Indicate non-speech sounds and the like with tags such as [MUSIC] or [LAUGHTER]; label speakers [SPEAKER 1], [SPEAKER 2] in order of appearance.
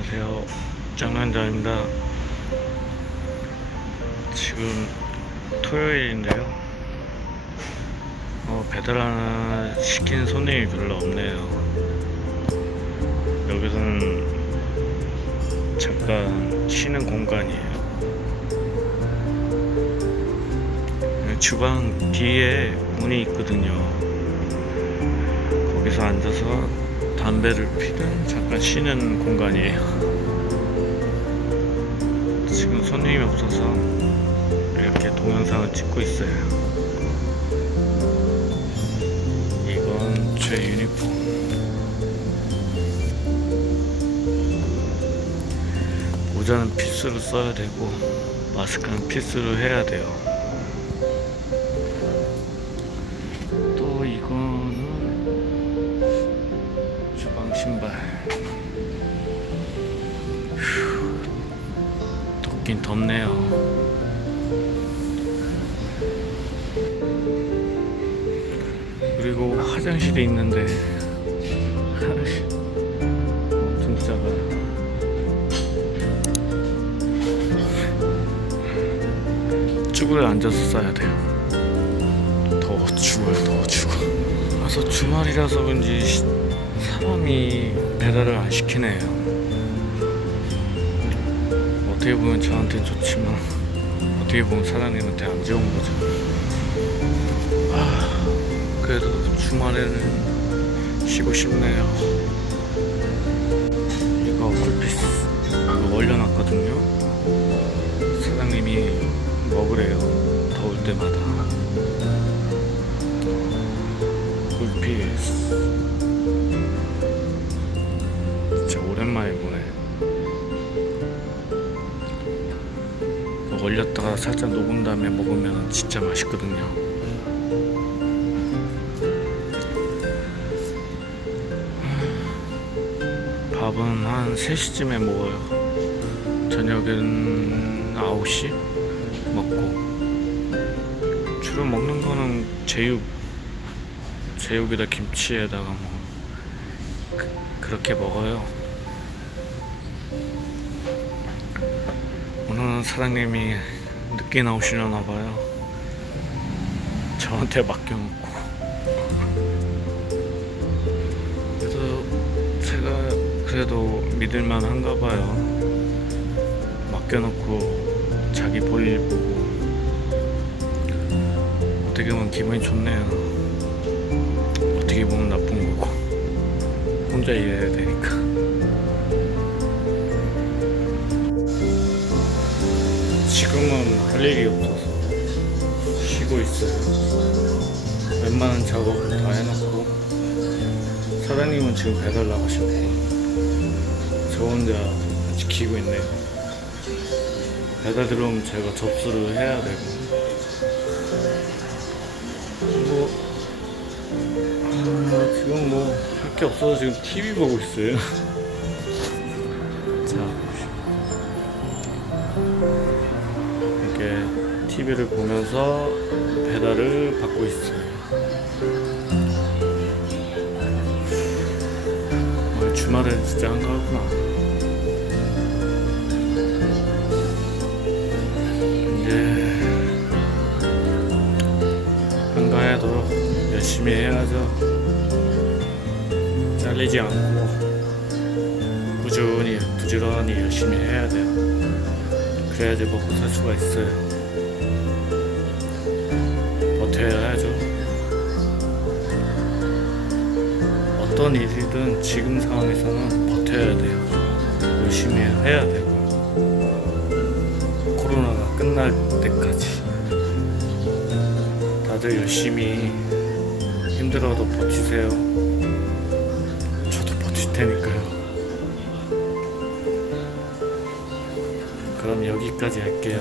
[SPEAKER 1] 안녕하세요. 장난장입니다. 지금 토요일인데요. 어, 배달 하나 시킨 손님이 별로 없네요. 여기서는 잠깐 쉬는 공간이에요. 주방 뒤에 문이 있거든요. 거기서 앉아서 담배를 피든 잠깐 쉬는 공간이에요. 지금 손님이 없어서 이렇게 동영상을 찍고 있어요. 이건 제 유니폼. 모자는 필수로 써야 되고 마스크는 필수로 해야 돼요. 신발. 휴, 덥긴 덥네요. 그리고 화장실이 있는데 엄청 작아요. 쭈그려 앉아서 싸야 돼요. 더워 죽어요, 더워 죽어. 그래서 주말이라서 그런지 시- 사람이 배달을 안 시키네요. 어떻게 보면 저한테는 좋지만 어떻게 보면 사장님한테 안 좋은 거죠. 아, 그래도 주말에는 쉬고 싶네요. 이거 쿨피스 이거 올려놨거든요. 사장님이 먹으래요. 더울 때마다. 쿨피스. 진짜 오랜만에 보네. 얼렸다가 살짝 녹은 다음에 먹으면 진짜 맛있거든요. 밥은 한 3시쯤에 먹어요. 저녁은 9시 먹고. 주로 먹는 거는 제육, 제육에다 김치에다가 뭐, 그, 그렇게 먹어요. 오늘은 사장님이 늦게 나오시려나 봐요. 저한테 맡겨놓고. 그래서 제가 그래도 믿을만 한가 봐요. 맡겨놓고 자기 볼일 보고. 어떻게 보면 기분이 좋네요. 어떻게 보면 나쁜 거고. 혼자 일해야 되니까. 지금은 할 일이 없어서 쉬고 있어요. 웬만한 작업을 다 해놓고 사장님은 지금 배달 나가셨고 저 혼자 지키고 있네요. 배달 들어오면 제가 접수를 해야 되고 아, 지금 뭐할 게 없어서 지금 TV 보고 있어요. [LAUGHS] 자 이렇게 TV를 보면서 배달을 받고 있어요. 주말엔 진짜 한가하구나. 이제 한가해도 열심히 해야죠. 잘리지 않고 꾸준히 부지런히 열심히 해야 돼요. 그래야지 먹고 살 수가 있어요. 버텨야죠. 어떤 일이든 지금 상황에서는 버텨야 돼요. 열심히 해야 되고 코로나가 끝날 때까지 다들 열심히 힘들어도 버티세요. 테니까요. 그럼 여기까지 할게요.